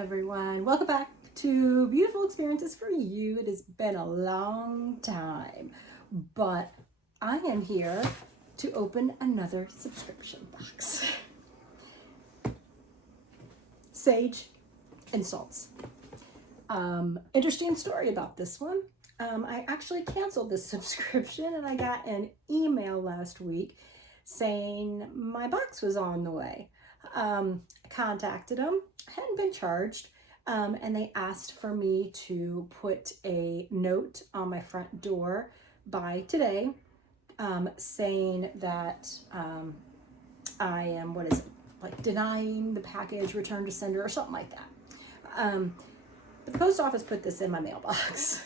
everyone. Welcome back to Beautiful Experiences for You. It has been a long time, but I am here to open another subscription box. Sage and salts. Interesting story about this one. I actually canceled this subscription and I got an email last week saying my box was on the way. I contacted them, I hadn't been charged, and they asked for me to put a note on my front door by today, saying that I am, like denying the package, return to sender, or something like that. The post office put this in my mailbox.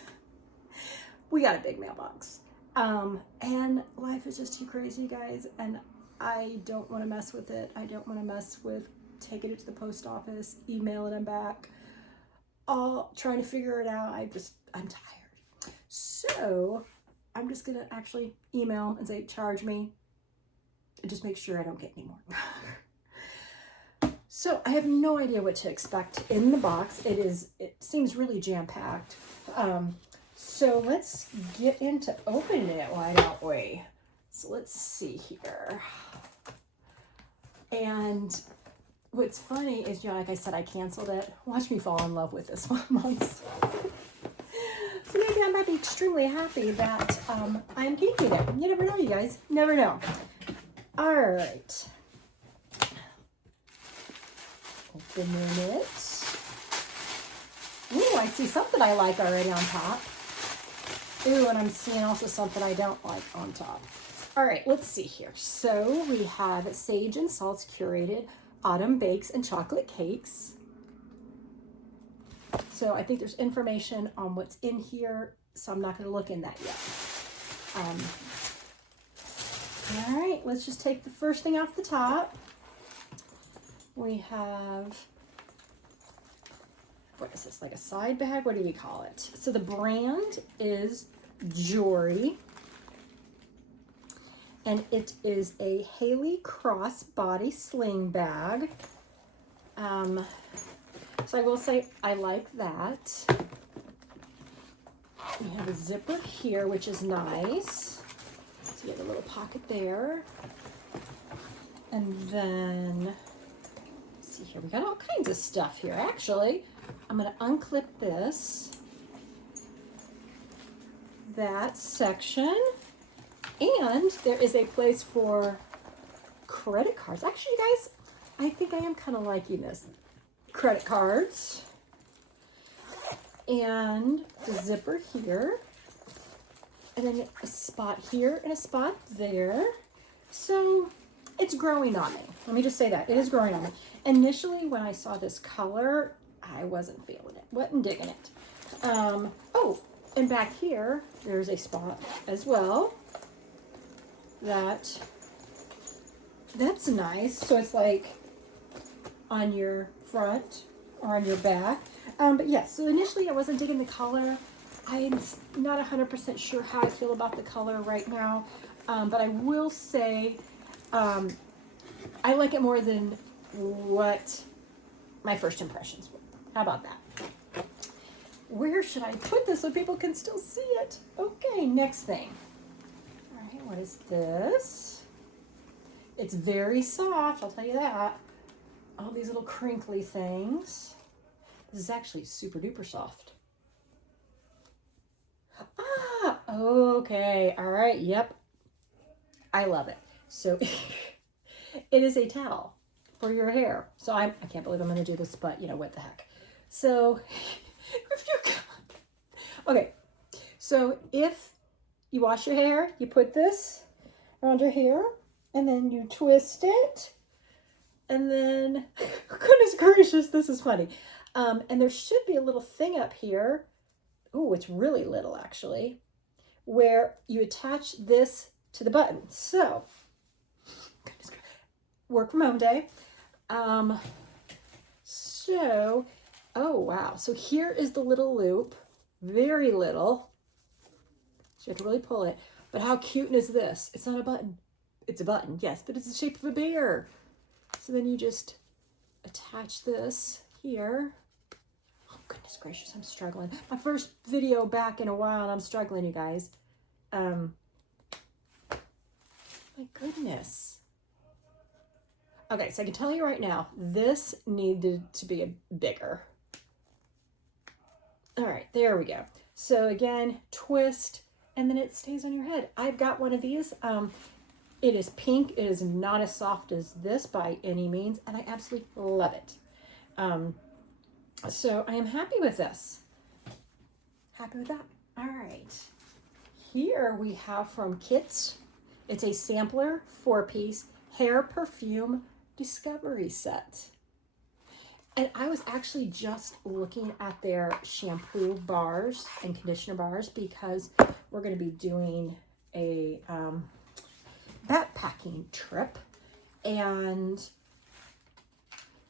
We got a big mailbox. And life is just too crazy, guys, and I don't want to mess with it. I don't want to mess with taking it to the post office, emailing them back, all trying to figure it out. I'm tired. So I'm just going to actually email them and say, charge me, and just make sure I don't get any more. So I have no idea what to expect in the box. It seems really jam-packed. So let's get into opening it, why don't we? So let's see here. And what's funny is, you know, like I said, I canceled it. Watch me fall in love with this one month. So maybe I might be extremely happy that I am keeping it. You never know, you guys. Never know. All right. Opening it. Ooh, I see something I like already on top. Ooh, and I'm seeing also something I don't like on top. All right, let's see here. So we have Sage and Salt's curated autumn bakes and chocolate cakes. So I think there's information on what's in here, so I'm not going to look in that yet. All right, let's just take the first thing off the top. We have, what is this, like a side bag? What do we call it? So the brand is Jory, and it is a Haley crossbody sling bag. So I will say I like that. We have a zipper here, which is nice. So you have a little pocket there. And then, let's see here, we got all kinds of stuff here. Actually, I'm going to unclip that section, and there is a place for credit cards. Actually, you guys, I think I am kind of liking this. Credit cards, and the zipper here, and then a spot here and a spot there. So it's growing on me. Let me just say that. It is growing on me. Initially, when I saw this color, I wasn't feeling it. Wasn't digging it. Oh, and back here, there's a spot as well. That's nice. So it's like on your front or on your back. But yes, so initially I wasn't digging the color. I'm not 100% sure how I feel about the color right now. But I will say I like it more than what my first impressions were. How about that? Where should I put this so people can still see it? Okay, next thing. All right, what is this? It's very soft, I'll tell you that. All these little crinkly things. This is actually super duper soft. Ah, okay, all right, yep. I love it. So it is a towel for your hair. So I can't believe I'm going to do this, but you know, what the heck. So okay, so if you wash your hair, you put this around your hair, and then you twist it, and then, goodness gracious, this is funny. And there should be a little thing up here. Ooh, it's really little actually, where you attach this to the button. So, goodness gracious, work from home day. Oh wow, so here is the little loop, very little, so you have to really pull it, but how cute is this? It's not a button, it's a button, yes, but it's the shape of a bear. So then you just attach this here, Goodness gracious, I'm struggling. My first video back in a while, and I'm struggling, you guys. My goodness. Okay, so I can tell you right now, this needed to be bigger. All right, there we go. So again, twist, and then it stays on your head. I've got one of these. It is pink. It is not as soft as this by any means, and I absolutely love it. So I am happy with this. Happy with that. All right. Here we have from Kits. It's a sampler 4-piece hair perfume discovery set. And I was actually just looking at their shampoo bars and conditioner bars because we're going to be doing a backpacking trip. And,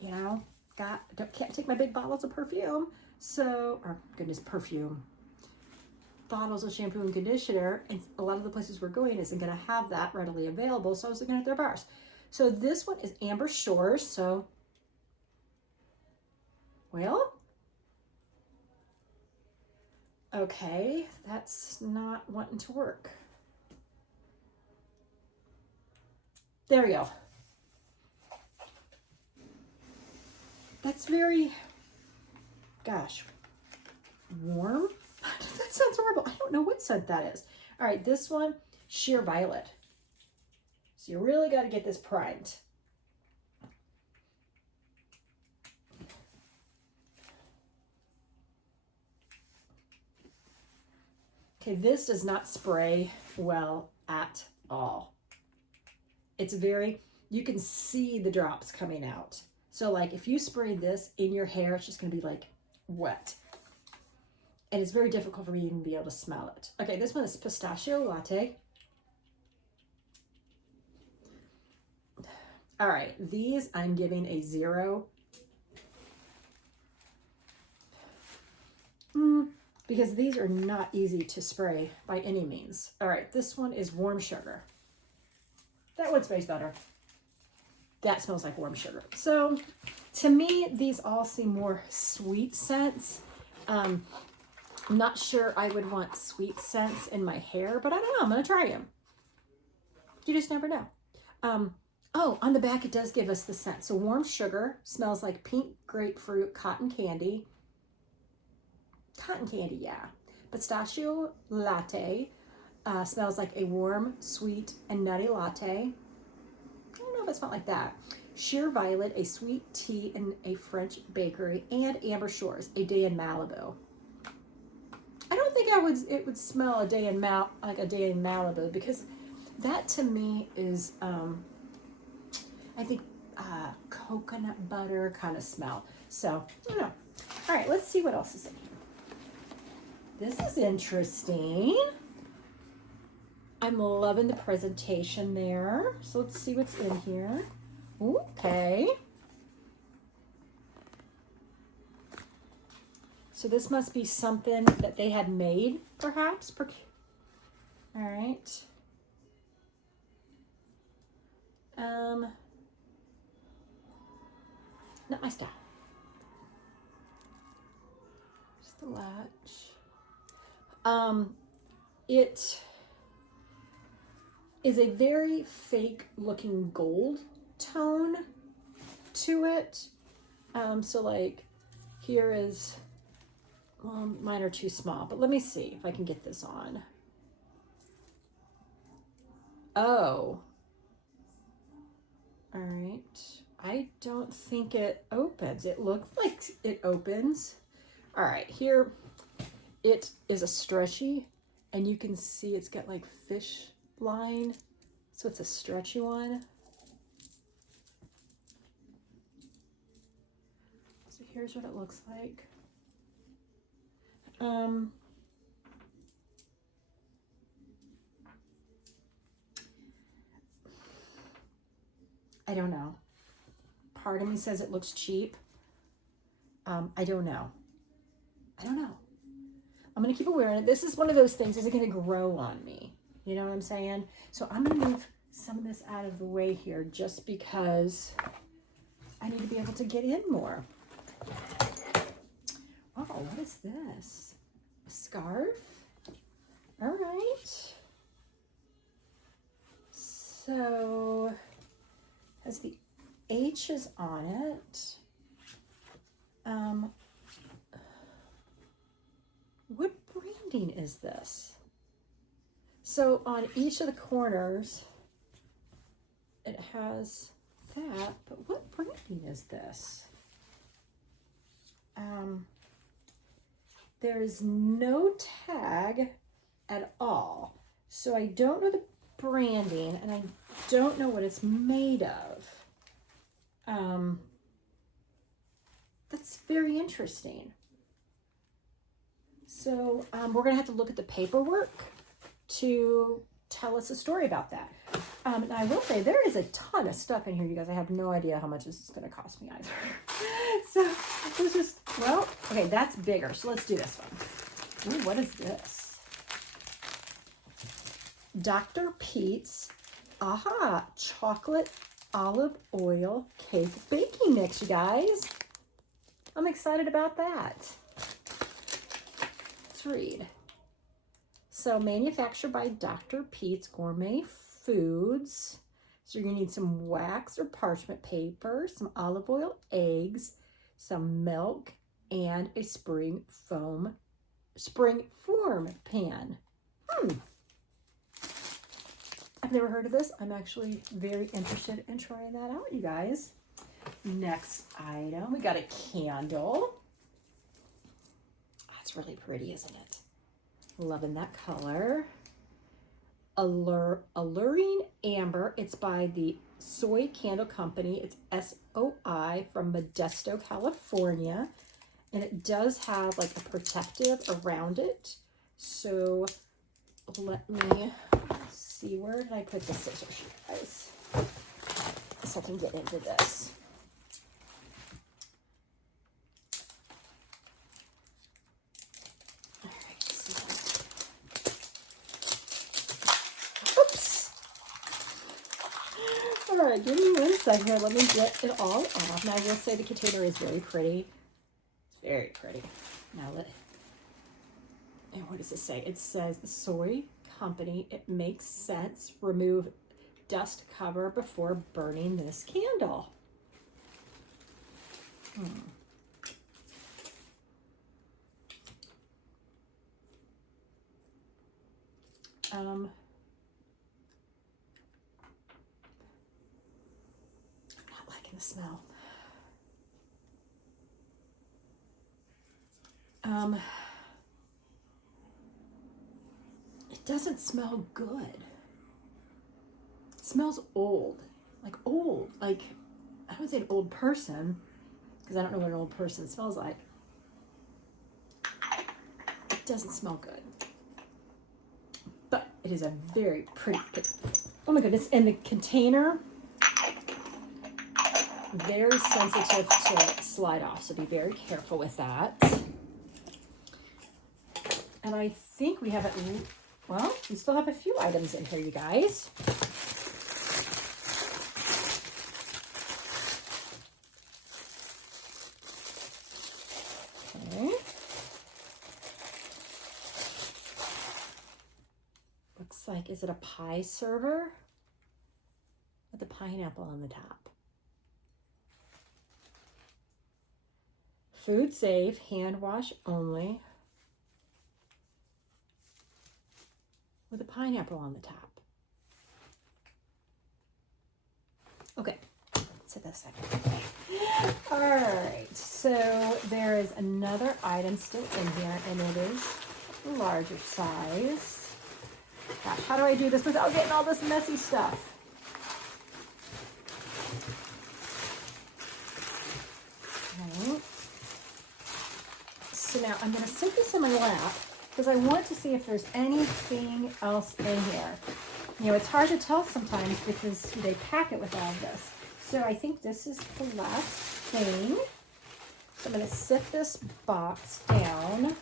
you know, can't take my big bottles of perfume. So, or goodness, perfume. Bottles of shampoo and conditioner. And a lot of the places we're going isn't going to have that readily available. So I was looking at their bars. So this one is Amber Shores. So, well, okay, that's not wanting to work. There we go. That's very, gosh, warm. That sounds horrible. I don't know what scent that is. All right, this one, Sheer Violet. So you really got to get this primed. Okay, this does not spray well at all. It's very, you can see the drops coming out. So like if you spray this in your hair, it's just going to be like wet. And it's very difficult for me to even be able to smell it. Okay, this one is Pistachio Latte. All right, these I'm giving a 0. Because these are not easy to spray by any means. All right, this one is Warm Sugar. That one smells better. That smells like warm sugar. So to me, these all seem more sweet scents. I'm not sure I would want sweet scents in my hair, but I don't know. I'm going to try them. You just never know. Oh, on the back, it does give us the scent. So Warm Sugar smells like pink grapefruit cotton candy. Cotton candy, yeah. Pistachio Latte smells like a warm, sweet, and nutty latte. I don't know if it smelled like that. Sheer Violet, a sweet tea in a French bakery, and Amber Shores, a day in Malibu. I don't think it would smell a day in Malibu because that to me is I think coconut butter kind of smell. So I don't know. All right, let's see what else is in here. This is interesting. I'm loving the presentation there. So let's see what's in here. Okay. So this must be something that they had made, perhaps. All right. Not my style. Just the latch. It is a very fake looking gold tone to it. So like here is, well, mine are too small, but let me see if I can get this on. Oh. All right. I don't think it opens. It looks like it opens. All right, here it is a stretchy, and you can see it's got like fish line. So it's a stretchy one. So here's what it looks like. I don't know. Part of me says it looks cheap. I don't know. I don't know. I'm going to keep wearing it. This is one of those things. Is it going to grow on me? You know what I'm saying? So I'm going to move some of this out of the way here just because I need to be able to get in more. Oh, what is this? A scarf? All right. So, has the H's on it. What branding is this? So on each of the corners, it has that, but what branding is this? There's no tag at all. So I don't know the branding and I don't know what it's made of. That's very interesting. So we're gonna have to look at the paperwork to tell us a story about that. And I will say there is a ton of stuff in here, you guys. I have no idea how much this is gonna cost me either. So let's just, well, okay, that's bigger. So let's do this one. Ooh, what is this? Dr. Pete's, chocolate olive oil cake baking mix, you guys. I'm excited about that. Let's read. So manufactured by Dr. Pete's Gourmet Foods. So you're gonna need some wax or parchment paper, some olive oil, eggs, some milk, and a spring form pan. I've never heard of this. I'm actually very interested in trying that out, you guys. Next item, we got a candle. That's really pretty, isn't it? Loving that color. Alluring Amber. It's by the Soy Candle Company. It's SOI from Modesto, California. And it does have like a protective around it. So let me see, where did I put the scissors, you guys? So I can get into this. All right, give me 1 second here. Let me get it all off. Now, I will say the container is very pretty. It's very pretty. Now, and what does it say? It says the Soy Company. It makes sense. Remove dust cover before burning this candle. The smell. It doesn't smell good. It smells old, like I would say an old person, because I don't know what an old person smells like. It doesn't smell good, but it is a very pretty. Oh my goodness! And the container, very sensitive to slide off, so be very careful with that. And I think we have we still have a few items in here, you guys. Okay. Looks like, is it a pie server with a pineapple on the top? Food safe, hand wash only, with a pineapple on the top. Okay, let's hit that second. All right, so there is another item still in here, and it is a larger size. Gosh, how do I do this without getting all this messy stuff? Okay. So now I'm going to sit this in my lap because I want to see if there's anything else in here. You know, it's hard to tell sometimes because they pack it with all of this. So I think this is the last thing. So I'm going to sit this box down.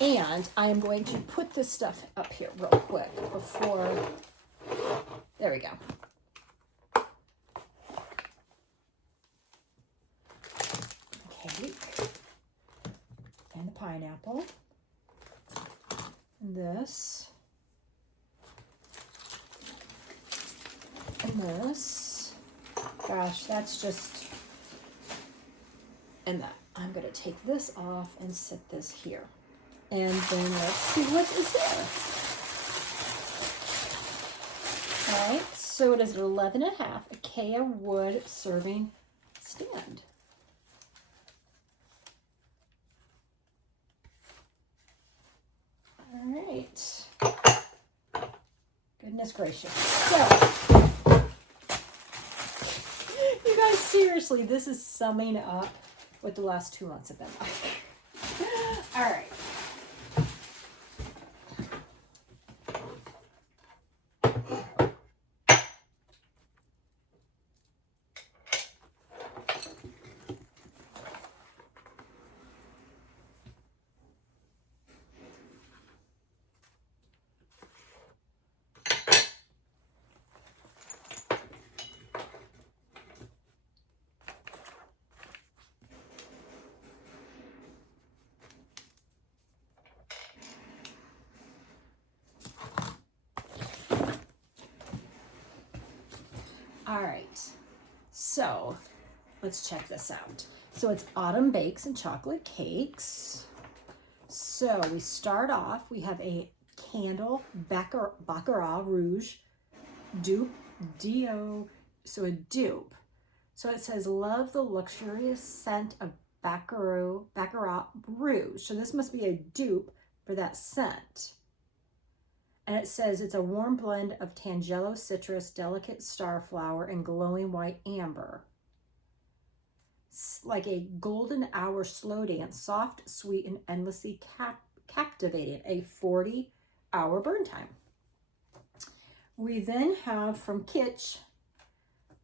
And I am going to put this stuff up here real quick before, there we go. cake. And the pineapple. And this. And this. Gosh, that's just... And that. I'm going to take this off and set this here. And then let's see what is there. All right, so it is 11.5 Acacia wood serving stand. All right. Goodness gracious. So, you guys, seriously, this is summing up what the last 2 months have been like. All right. All right, so let's check this out. So it's Autumn Bakes and Chocolate Cakes. So we start off, we have a candle Baccarat Rouge dupe, so a dupe. So it says, love the luxurious scent of Baccarat Rouge. So this must be a dupe for that scent. And it says it's a warm blend of Tangelo citrus, delicate starflower, and glowing white amber. It's like a golden hour slow dance, soft, sweet, and endlessly captivating. A 40-hour burn time. We then have from Kitsch,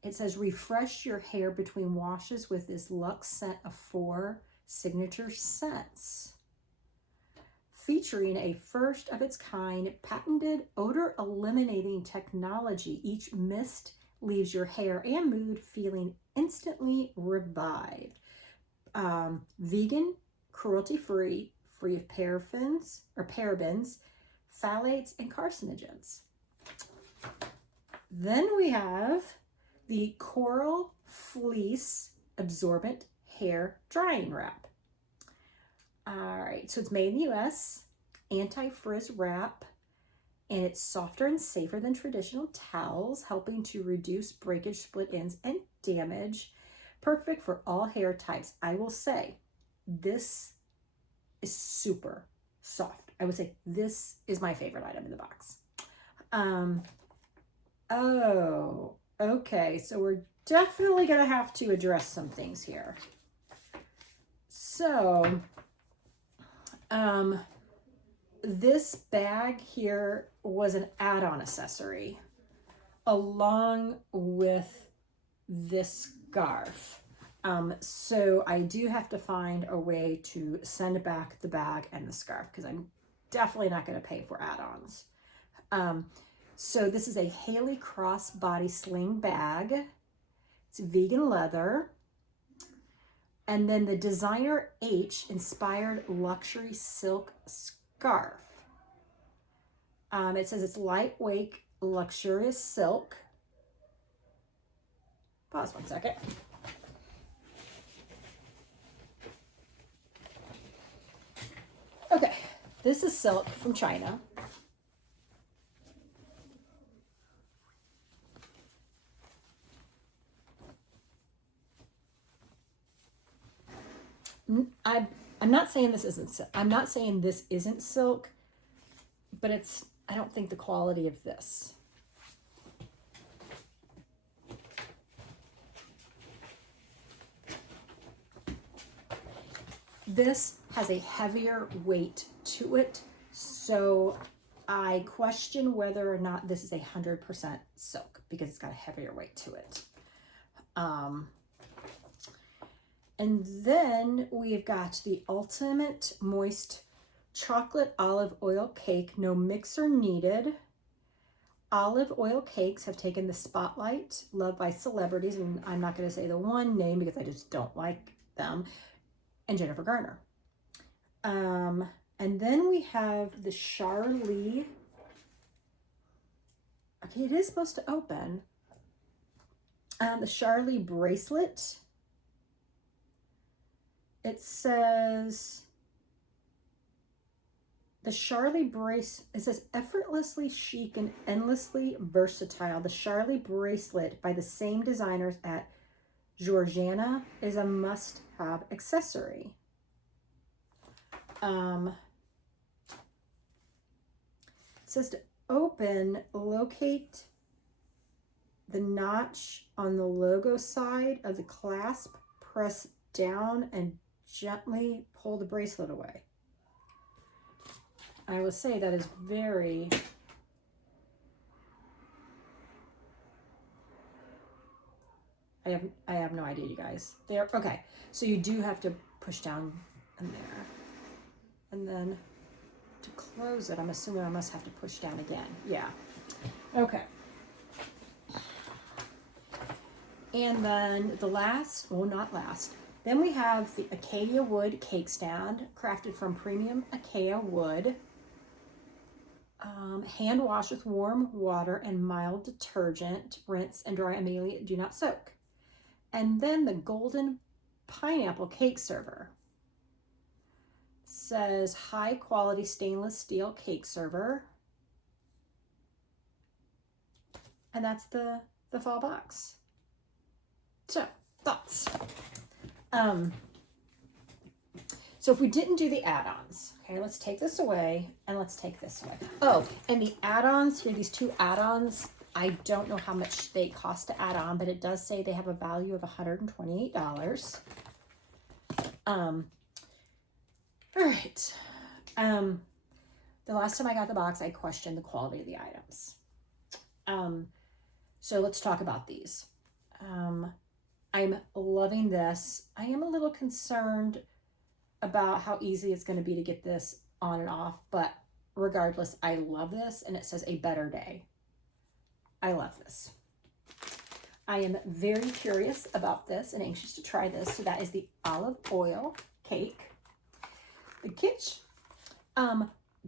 it says refresh your hair between washes with this luxe scent of 4 signature scents. Featuring a first of its kind patented odor eliminating technology. Each mist leaves your hair and mood feeling instantly revived. Vegan, cruelty-free, free of parabens, phthalates, and carcinogens. Then we have the Coral Fleece Absorbent Hair Drying Wrap. All right, so it's made in the U.S., anti-frizz wrap, and it's softer and safer than traditional towels, helping to reduce breakage, split ends, and damage. Perfect for all hair types. I will say, this is super soft. I would say this is my favorite item in the box. Oh, okay, so we're definitely going to have to address some things here. So... this bag here was an add-on accessory along with this scarf. So I do have to find a way to send back the bag and the scarf because I'm definitely not going to pay for add-ons. So this is a Haley crossbody sling bag. It's vegan leather. And then the Designer H inspired luxury silk scarf. It says it's lightweight, luxurious silk. Pause 1 second. Okay, this is silk from China. I'm not saying this isn't silk. I'm not saying this isn't silk, but I don't think the quality of this. This has a heavier weight to it, so I question whether or not this is 100% silk because it's got a heavier weight to it. And then we've got the Ultimate Moist Chocolate Olive Oil Cake, no mixer needed. Olive oil cakes have taken the spotlight, loved by celebrities, and I'm not going to say the one name because I just don't like them. and Jennifer Garner. And then we have the Charlie. Okay, it is supposed to open. The Charlie bracelet. It says the Charlie bracelet. It says effortlessly chic and endlessly versatile. The Charlie bracelet by the same designers at Georgiana is a must-have accessory. It says to open, locate the notch on the logo side of the clasp, press down and gently pull the bracelet away. I will say that is very... I have no idea, you guys. There. Okay, so you do have to push down in there. And then to close it, I'm assuming I must have to push down again. Yeah. Okay. And then the last, well, not last, then we have the Acacia wood cake stand, crafted from premium acacia wood. Hand wash with warm water and mild detergent. Rinse and dry immediately. Do not soak. And then the golden pineapple cake server. Says high quality stainless steel cake server. And that's the fall box. So, thoughts. So if we didn't do the add-ons, okay, let's take this away and let's take this away. Oh, and the add-ons here, these two add-ons, I don't know how much they cost to add on, but it does say they have a value of $128. All right. The last time I got the box, I questioned the quality of the items. So let's talk about these. I'm loving this. I am a little concerned about how easy it's going to be to get this on and off, but regardless, I love this, and it says a better day. I love this. I am very curious about this and anxious to try this. So that is the olive oil cake. The kitsch.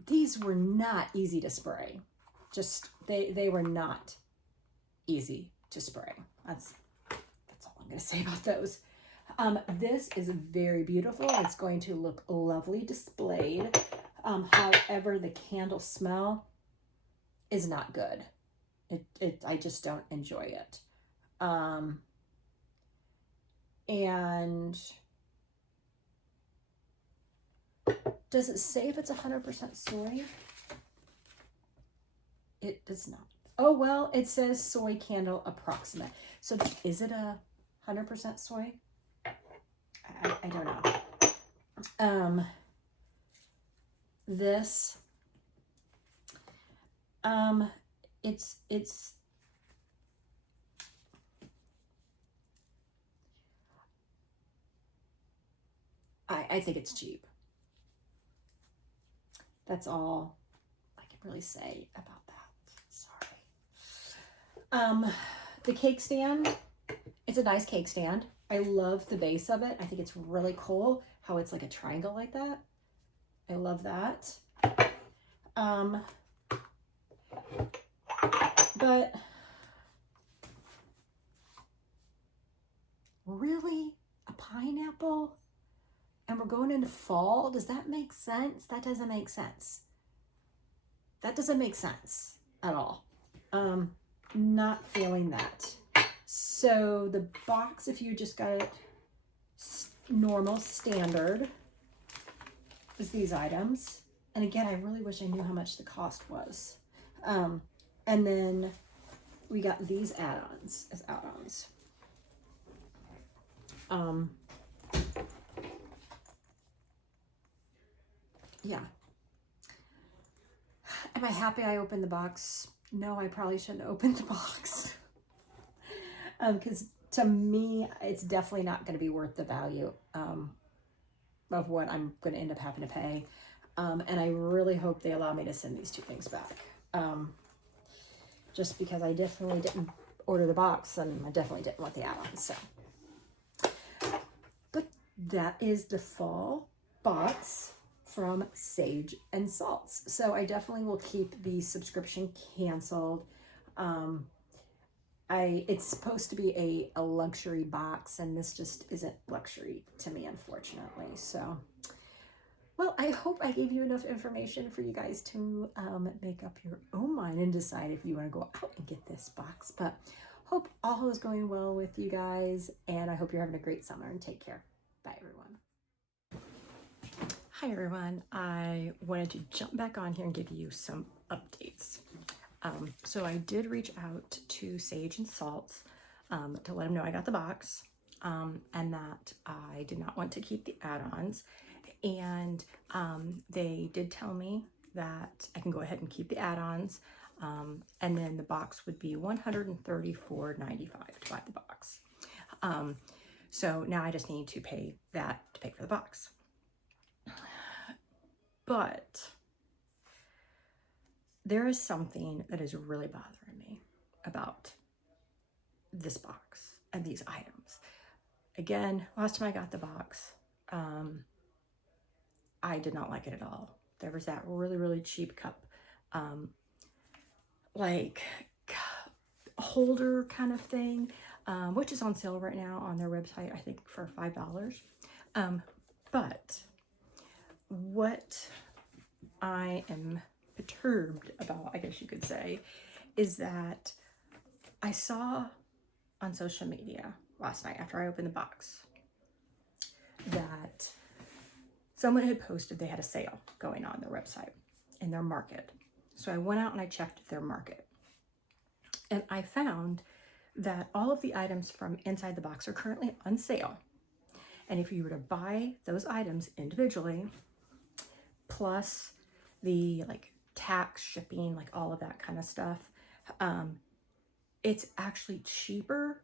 These were not easy to spray. Just, they were not easy to spray. That's all I'm going to say about those. This is very beautiful. It's going to look lovely displayed. However, the candle smell is not good. I just don't enjoy it. And does it say if it's 100% soy? It does not. Oh, well, it says soy candle approximate. So is it 100% soy? I don't know. This, it's I think it's cheap. That's all I can really say about that. Sorry. The cake stand, it's a nice cake stand. I love the base of it. I think it's really cool how it's like a triangle like that. I love that. But really, a pineapple? And we're going into fall? Does that make sense? That doesn't make sense. That doesn't make sense at all. Not feeling that. So the box, if you just got it normal, standard, is these items. And again, I really wish I knew how much the cost was. And then we got these add-ons as add-ons. Yeah. Am I happy I opened the box? No, I probably shouldn't have opened the box. Because to me, it's definitely not going to be worth the value of what I'm going to end up having to pay. And I really hope they allow me to send these two things back. Just because I definitely didn't order the box and I definitely didn't want the add-ons. So. But that is the fall box from Sage and Salts. So I definitely will keep the subscription canceled. It's supposed to be a luxury box, and this just isn't luxury to me, unfortunately. So, well, I hope I gave you enough information for you guys to make up your own mind and decide if you want to go out and get this box. But hope all is going well with you guys, and I hope you're having a great summer, and take care. Bye, everyone. Hi, everyone. I wanted to jump back on here and give you some updates. So I did reach out to Sage and Salts to let them know I got the box and that I did not want to keep the add-ons. And they did tell me that I can go ahead and keep the add-ons, and then the box would be $134.95 to buy the box. So now I just need to pay that to pay for the box. But there is something that is really bothering me about this box and these items. Again, last time I got the box, I did not like it at all. There was that really, really cheap cup, like holder kind of thing, which is on sale right now on their website, I think for $5. But what I am perturbed about, I guess you could say, is that I saw on social media last night after I opened the box that someone had posted they had a sale going on their website in their market. So I went out and I checked their market, and I found that all of the items from inside the box are currently on sale. And if you were to buy those items individually, plus the like tax, shipping, like all of that kind of stuff, it's actually cheaper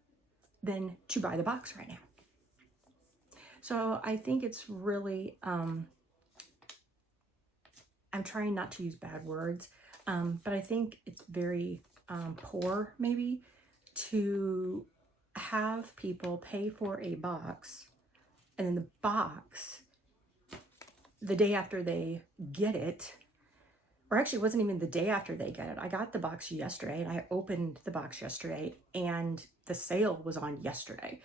than to buy the box right now. So I think it's really, I'm trying not to use bad words, but I think it's very poor maybe to have people pay for a box, and then the box, the day after they get it, or actually it wasn't even the day after they get it. I got the box yesterday and I opened the box yesterday and the sale was on yesterday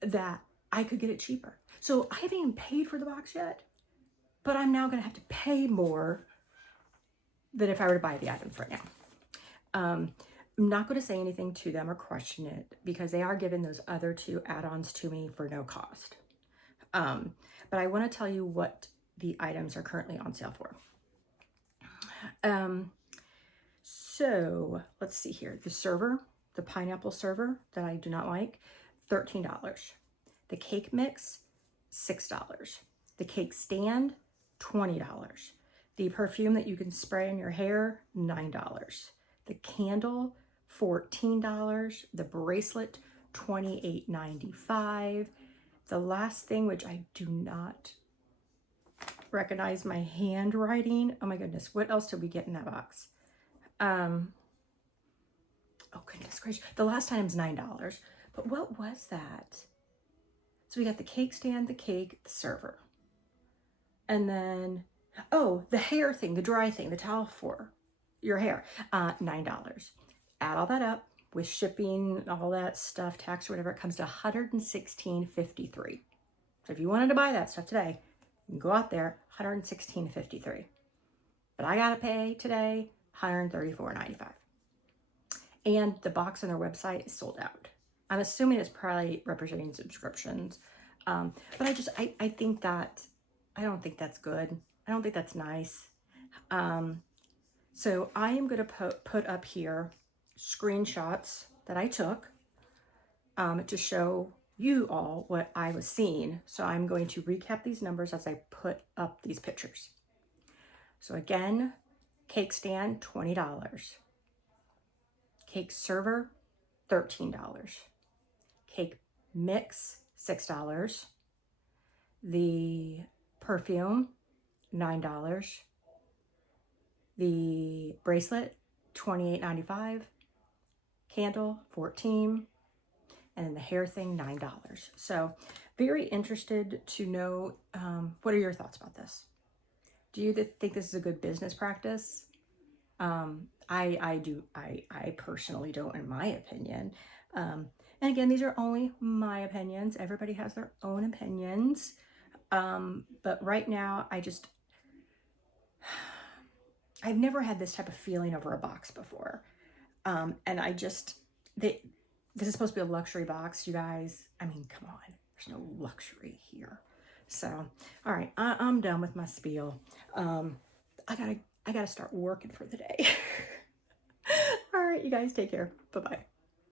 that I could get it cheaper. So I haven't even paid for the box yet, but I'm now gonna have to pay more than if I were to buy the items right now. I'm not gonna say anything to them or question it because they are giving those other two add-ons to me for no cost. But I wanna tell you what the items are currently on sale for. So let's see here. The server, the pineapple server that I do not like, $13. The cake mix, $6. The cake stand, $20. The perfume that you can spray in your hair, $9. The candle, $14. The bracelet, $28.95. The last thing, which I do not recognize my handwriting. Oh my goodness, what else did we get in that box? Oh goodness gracious. The last item's $9. But what was that? So we got the cake stand, the cake, the server. And then, oh, the hair thing, the dry thing, the towel for your hair, $9. Add all that up with shipping, all that stuff, tax or whatever, it comes to $116.53. So if you wanted to buy that stuff today, you can go out there, $116.53. But I gotta pay today $134.95. And the box on their website is sold out. I'm assuming it's probably representing subscriptions. But I think that, I don't think that's good. I don't think that's nice. So I am gonna put up here screenshots that I took to show you all what I was seeing. So I'm going to recap these numbers as I put up these pictures. So again, cake stand, $20. Cake server, $13. Cake mix, $6. The perfume, $9. The bracelet, $28.95. Candle, $14. And then the hair thing, $9. So very interested to know, what are your thoughts about this? Do you think this is a good business practice? I personally don't, in my opinion. And again, these are only my opinions. Everybody has their own opinions. But right now, I've never had this type of feeling over a box before. And this is supposed to be a luxury box, you guys. I mean, come on, there's no luxury here. So, all right, I'm done with my spiel. I gotta start working for the day. All right, you guys take care. Bye-bye.